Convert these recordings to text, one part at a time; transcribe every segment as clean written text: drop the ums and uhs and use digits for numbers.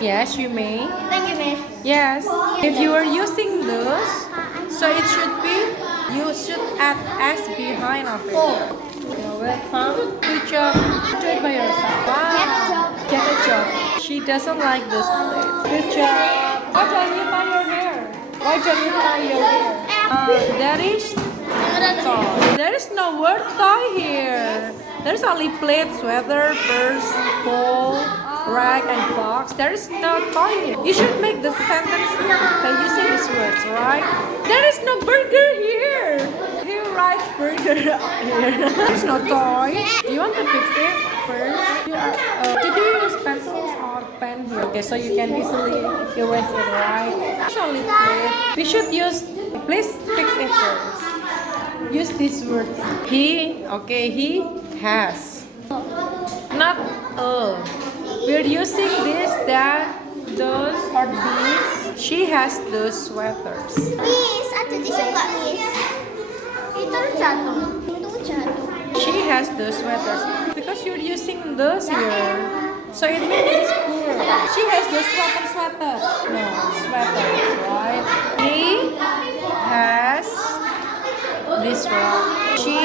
Yes, you may. Thank you, miss. Yes. If you are using this, so it should be, you should add S behind of it. You're welcome. Good job. Do it by yourself. Wow. Get a job. She doesn't like this plate. Good job. Why don't you tie your hair? Why don't you tie your hair? There is no word tie here. There's only plate, sweater, purse, bowl, rag, and box. There is no tie here. You should make the sentence by using these words, right? There is no burger here. He writes burger here. There's no toy. Do you want to fix it first? Did you use pencils or pen here? Okay, so you can easily erase it, right? It's only plate. We should use. Please fix it first. Use this word. He has. Not we're using this, that, those, or these. She has those sweaters. Miss, ada di sebelah miss. Itu jatuh. Itu jatuh. She has those sweaters. Because you're using those here. So it means this is plural. She has those sweater. No, sweaters, right? He has this one. She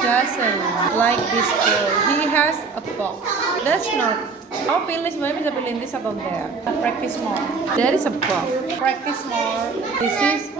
doesn't like this girl. He has a box. That's not. Oh, pilih sebenarnya bisa pilih this atau there. Practice more. There is a box. Practice more. This is